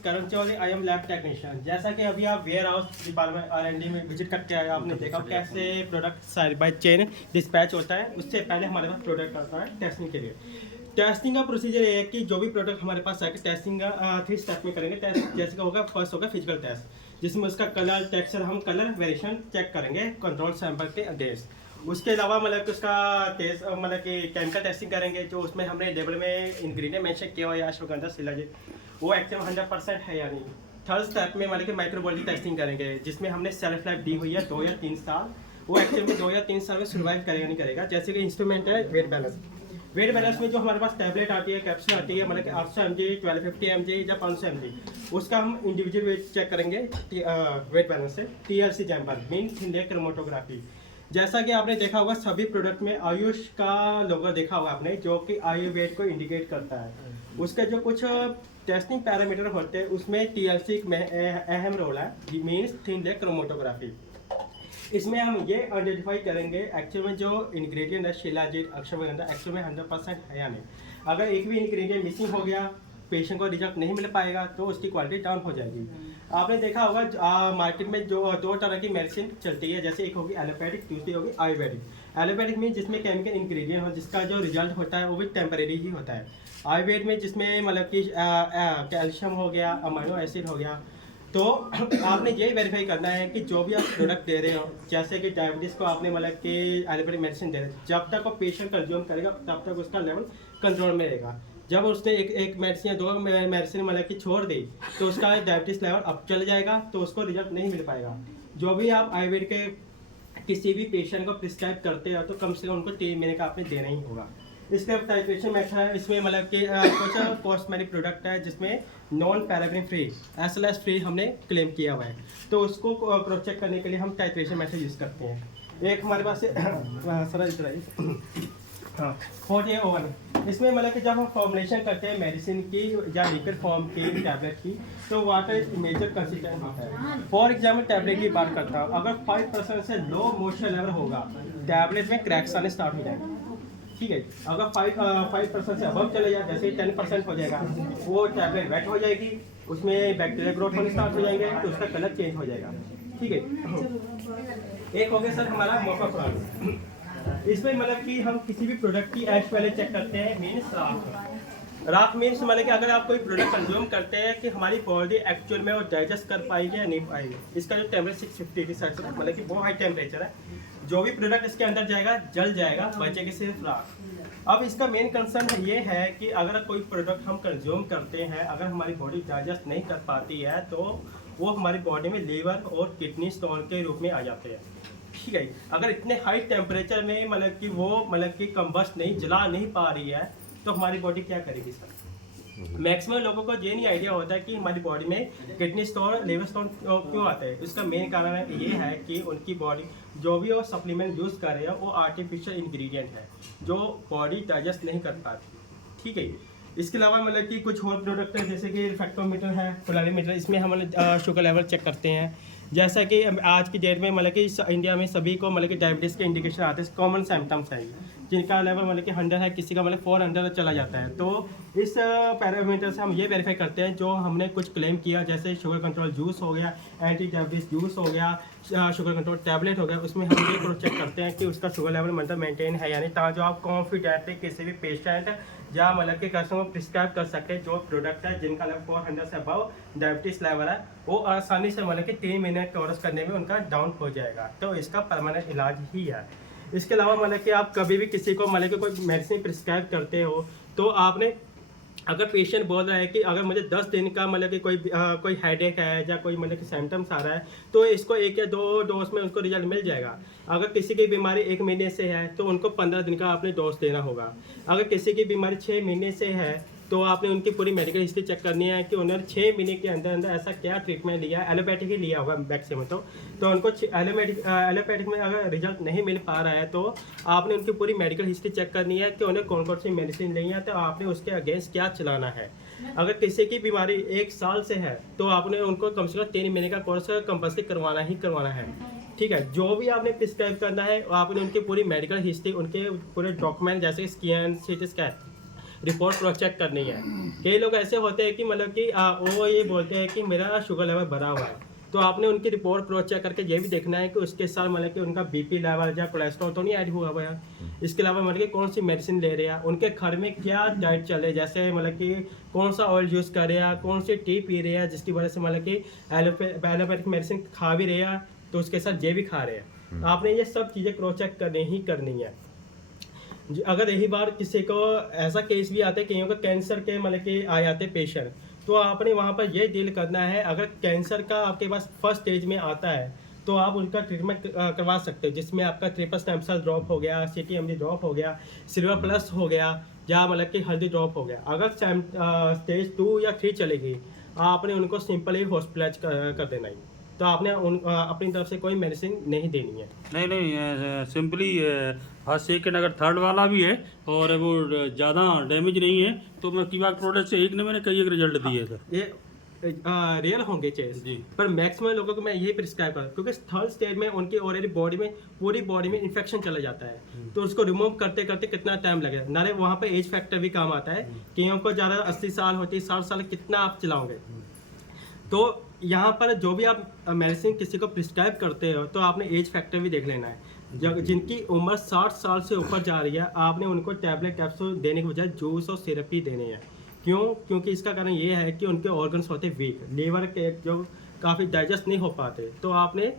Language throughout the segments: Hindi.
Karan Chaudhary, I am lab technician. जैसा कि अभी आप वेयर हाउस डिपार्टमेंट R&D में विजिट करके आए, आपने देखा कैसे product side by chain dispatch होता है। उससे पहले हमारे पास प्रोडक्ट आता है टेस्टिंग के लिए। टेस्टिंग का प्रोसीजर ये है कि जो भी प्रोडक्ट हमारे पास आएगा, टेस्टिंग का 3 स्टेप में करेंगे। टेस्ट जैसे कि होगा, फर्स्ट होगा फिजिकल टेस्ट, जिसमें उसका कलर टेक्सचर, हम कलर वेरिएशन चेक करेंगे कंट्रोल सैंपल के अगेंस्ट। उसके अलावा मतलब कि उसका टेस्ट मतलब कि केमिकल टेस्टिंग करेंगे, जो उसमें हमने लेबल में इंग्रेडिएंट मेंशन किया हुआ है, अश्वगंधा शिलाजीत, वो एक्चुअली 100% है या नहीं। थर्ड स्टेप में मतलब कि माइक्रोबायोलॉजी टेस्टिंग करेंगे, जिसमें हमने सेल्फ लाइफ दी हुई है 2 या 3 साल। वो एक्चुअली में 2 या 3 साल में सर्वाइव करेगा नहीं करेगा। जैसे कि इंस्ट्रूमेंट है वेट बैलेंस। वेट बैलेंस में जो हमारे पास टैबलेट आती है, कैप्सूल आती है, मतलब कि 800 mg, 1250 mg या 500 mg, उसका हम इंडिविजुअल वेट चेक करेंगे वेट बैलेंस से। TLC chamber mean thin layer chromatography. जैसा कि आपने देखा होगा सभी प्रोडक्ट में आयुष का लोगो देखा होगा आपने, जो कि आयु वेट को इंडिकेट करता है। उसके जो कुछ टेस्टिंग पैरामीटर होते हैं, उसमें TLC में अहम रोल है, मीन्स थिन लेयर क्रोमेटोग्राफी। इसमें हम ये आइडेंटिफाई करेंगे एक्चुअल में जो इंग्रेडिएंट है शिलाजीत, अश्वगंधा, एक्चुअल में 100% है या नहीं। अगर एक भी इंग्रेडिएंट मिसिंग हो गया, पेशेंट को रिजल्ट नहीं मिल पाएगा, तो उसकी क्वालिटी डाउन हो जाएगी। आपने देखा होगा मार्केट में जो 2 तरह की मेडिसिन चलती है, जैसे एक होगी एलोपैथिक, दूसरी होगी आयुर्वेदिक। एलोपैथिक में जिसमें केमिकल इंग्रेडिएंट हो, जिसका जो रिजल्ट होता है वो भी टेम्परेरी ही होता है। आयुर्वेद में जिसमें मतलब कि कैल्शियम हो गया, अमाइनो एसिड हो गया। तो आपने यही वेरीफाई करना है कि जो भी आप प्रोडक्ट दे रहे हो, जैसे कि डायबिटीज़ को आपने मतलब कि एलोपैथिक मेडिसिन दे रहे हो, जब तक वो पेशेंट कंज्यूम करेगा तब तक उसका लेवल कंट्रोल में रहेगा। जब उसने एक मेडिसिन या 2 मेडिसिन मतलब कि छोड़ दी, तो उसका डायबिटीज़ लेवल अप चल जाएगा, तो उसको रिजल्ट नहीं मिल पाएगा। जो भी आप आयुर्वेद के किसी भी पेशेंट को प्रिस्क्राइब करते हो, तो कम से कम उनको 3 महीने का आपने देना ही होगा। इसके टाइट्रेशन मेथड है, इसमें मतलब कि कुछ कॉस्मेटिक प्रोडक्ट है जिसमें non paraben free SLS free हमने क्लेम किया हुआ है, तो उसको क्रॉस चेक करने के लिए हम टाइट्रेशन मेथड यूज़ करते हैं। एक हमारे पास सर इधर आइए, हाँ, हॉट या ओवन। इसमें मतलब कि जब हम फॉर्मुलेशन करते हैं मेडिसिन की या लिक्विड फॉर्म की, टैबलेट की, तो वाटर मेजर कंसिस्टेंट होता है। फॉर एग्जाम्पल टैबलेट की बात करता हूँ, अगर 5% से लो मॉइस्चर लेवल होगा, टैबलेट में क्रैक्स आने स्टार्ट हो जाएंगे। ठीक है, अगर 5% से अबव चले जाए, जैसे 10% हो जाएगा, वो टैबलेट वेट हो जाएगी, उसमें बैक्टीरिया ग्रोथ होने स्टार्ट हो जाएंगे, तो उसका कलर चेंज हो जाएगा। ठीक है, एक हो गया सर हमारा मोफा प्लांट। इसमें मतलब कि हम किसी भी प्रोडक्ट की एश पहले चेक करते हैं, मीन्स राख मीन्स मतलब कि अगर आप कोई प्रोडक्ट कंज्यूम करते हैं कि हमारी बॉडी एक्चुअल में वो डाइजेस्ट कर पाएगी या नहीं पाएगी। इसका जो टेम्परेचर 650 की साइड है, मतलब कि बहुत हाई टेम्परेचर है। जो भी प्रोडक्ट इसके अंदर जाएगा जल जाएगा, बचेगी सिर्फ राख। अब इसका मेन कंसर्न ये है कि अगर कोई प्रोडक्ट हम कंज्यूम करते हैं, अगर हमारी बॉडी डाइजेस्ट नहीं कर पाती है, तो वो हमारी बॉडी में लीवर और किडनी स्टोन के रूप में आ जाते हैं। ठीक है, अगर इतने हाई टेम्परेचर में मतलब कि वो मतलब कि कंबस्ट नहीं, जला नहीं पा रही है, तो हमारी बॉडी क्या करेगी सर? मैक्सिमम लोगों को ये नहीं आइडिया होता है कि हमारी बॉडी में किडनी स्टोन, लिवर स्टोन क्यों आते हैं। उसका मेन कारण ये है कि उनकी बॉडी जो भी वो सप्लीमेंट यूज़ कर रहे हैं, वो आर्टिफिशियल इंग्रेडिएंट है, जो बॉडी डाइजेस्ट नहीं कर पाती। ठीक है, इसके अलावा मतलब कि कुछ और प्रोडक्ट है, जैसे कि रिफ्रैक्टोमीटर है, पोलरीमीटर, इसमें हम शुगर लेवल चेक करते हैं। जैसा कि आज की डेट में मतलब कि इंडिया में सभी को मतलब कि डायबिटीज़ के इंडिकेशन आते हैं, कॉमन सिम्टम्स हैं, जिनका लेवल मतलब कि 100 है, किसी का मतलब 400 चला जाता है। तो इस पैरामीटर से हम ये वेरीफाई करते हैं, जो हमने कुछ क्लेम किया, जैसे शुगर कंट्रोल जूस हो गया, एंटी डायबिटीज जूस हो गया, शुगर कंट्रोल टैबलेट हो गया, उसमें हम ये क्रॉस चेक करते हैं कि उसका शुगर लेवल मतलब मेंटेन है या नहीं, ताकि आप कॉन्फिडेंटली किसी भी पेशेंट या मतलब कि कस्टमर प्रिस्क्राइब कर सकते हैं जो प्रोडक्ट है जिनका लेवल 400 से अबव डायबिटीज़ लेवल है, वो आसानी से मतलब कि 3 महीने कोर्स करने में उनका डाउन हो जाएगा। तो इसका परमानेंट इलाज ही है। इसके अलावा मतलब कि आप कभी भी किसी को मतलब कि कोई मेडिसिन प्रिस्क्राइब करते हो, तो आपने अगर पेशेंट बोल रहा है कि अगर मुझे 10 दिन का मतलब कि कोई हेडेक है या कोई मतलब कि सिम्टम्स आ रहा है, तो इसको 1 या 2 डोज में उनको रिजल्ट मिल जाएगा। अगर किसी की बीमारी 1 महीने से है, तो उनको 15 दिन का आपने डोज देना होगा। अगर किसी की बीमारी 6 महीने से है, तो आपने उनकी पूरी मेडिकल हिस्ट्री चेक करनी है कि उन्होंने 6 महीने के अंदर अंदर ऐसा क्या ट्रीटमेंट लिया है, एलोपैथिक ही लिया होगा मैक्सिमम। तो उनको एलोपैथिक में अगर रिजल्ट नहीं मिल पा रहा है, तो आपने उनकी पूरी मेडिकल हिस्ट्री चेक करनी है कि उन्हें कौन कौन सी मेडिसिन ली है, तो आपने उसके अगेंस्ट क्या चलाना है। अगर किसी की बीमारी 1 साल से है, तो आपने उनको कम से कम 3 महीने का कोर्स कंपल्सरी करवाना ही करवाना है। ठीक है, जो भी आपने प्रिस्क्राइब करना है, आपने उनकी पूरी मेडिकल हिस्ट्री, उनके पूरे डॉक्यूमेंट, जैसे scan, CT scan, report cross check करनी है। कई लोग ऐसे होते हैं कि मतलब कि वो ये बोलते हैं कि मेरा शुगर लेवल बढ़ा हुआ है, तो आपने उनकी रिपोर्ट क्रॉस चेक करके ये भी देखना है कि उसके साथ मतलब कि उनका बीपी लेवल या कोलेस्ट्रॉल तो नहीं ऐड हुआ हुआ है। इसके अलावा मतलब कि कौन सी मेडिसिन ले रहे हैं, उनके घर में क्या डाइट चल रही है, जैसे मतलब कि कौन सा ऑयल यूज़ कर रहे हैं, कौन सी टी पी रहे हैं, जिसकी वजह से मतलब कि एलोपैथिक मेडिसिन खा भी रहे हैं तो उसके साथ ये भी खा रहे हैं। आपने ये सब चीज़ें क्रॉस चेक करनी ही करनी है। अगर यही बार किसी को ऐसा केस भी आता है, कईयों का कैंसर के मतलब कि आ जाते पेशेंट, तो आपने वहाँ पर ये डील करना है। अगर कैंसर का आपके पास फर्स्ट स्टेज में आता है तो आप उनका ट्रीटमेंट करवा सकते हो, जिसमें आपका ट्रिपल स्टेम सेल ड्रॉप हो गया, CTMD ड्रॉप हो गया, सिल्वर प्लस हो गया, या मतलब कि हल्दी ड्रॉप हो गया। अगर स्टेज 2 या 3 चलेगी, आपने उनको सिंपली हॉस्पिटलाइज कर देना ही। तो आपने अपनी तरफ से कोई मेडिसिन नहीं देनी है। नहीं सिंपली फर्स्ट सेकेंड अगर थर्ड वाला भी है और वो ज़्यादा डैमेज नहीं है तो मैं कीवा प्रोडक्ट से एक ने मैंने कई एक रिजल्ट दिए सर। ये रियल होंगे चेस जी। पर मैक्सिमम लोगों को मैं यही प्रिस्क्राइब करूँ, क्योंकि थर्ड स्टेज में उनकी ऑलरेडी बॉडी में पूरी बॉडी में इन्फेक्शन चला जाता है, तो उसको रिमूव करते करते कितना टाइम लगेगा। नारे वहाँ पे एज फैक्टर भी काम आता है। कईयों को ज़्यादा 80 साल होती है, 60 साल कितना आप चलाओगे। तो यहाँ पर जो भी आप मेडिसिन किसी को प्रिस्क्राइब करते हो तो आपने एज फैक्टर भी देख लेना है। जिनकी उम्र 60 साल से ऊपर जा रही है, आपने उनको टैबलेट कैप्सूल देने के बजाय जूस और सिरप ही देने हैं। क्यों? क्योंकि इसका कारण ये है कि उनके ऑर्गन्स होते वीक, लीवर के जो काफ़ी डाइजेस्ट नहीं हो पाते, तो आपने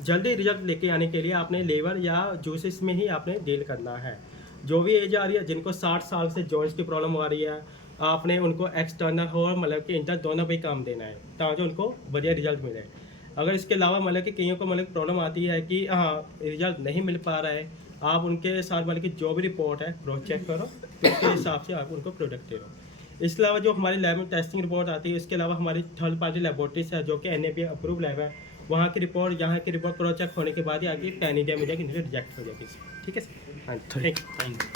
जल्दी रिजल्ट लेके आने के लिए आपने लीवर या जूसेस में ही आपने डील करना है। जो भी एज आ रही है, जिनको 60 साल से जॉइंट्स की प्रॉब्लम आ रही है, आपने उनको एक्सटर्नल हो मतलब कि इंटरनल दोनों पे काम देना है ताकि उनको बढ़िया रिजल्ट मिले। अगर इसके अलावा मतलब कि कईयों को मतलब प्रॉब्लम आती है कि हाँ रिजल्ट नहीं मिल पा रहा है, आप उनके साथ मतलब कि जो भी रिपोर्ट है क्रॉस चेक करो, तो उसके हिसाब से आप उनको प्रोडक्ट दे दो। इसके अलावा जो हमारी लैब में टेस्टिंग रिपोर्ट आती है, इसके अलावा हमारी थर्ड पार्टी लेबोरेटरीज है जो कि NABL अप्रूव लैब है, वहाँ की रिपोर्ट यहाँ की रिपोर्ट क्रॉस चेक होने के बाद ही आगे पैन इंडिया मीडिया की रिजेक्ट हो जाएगी। ठीक है सर? हाँ, थैंक यू।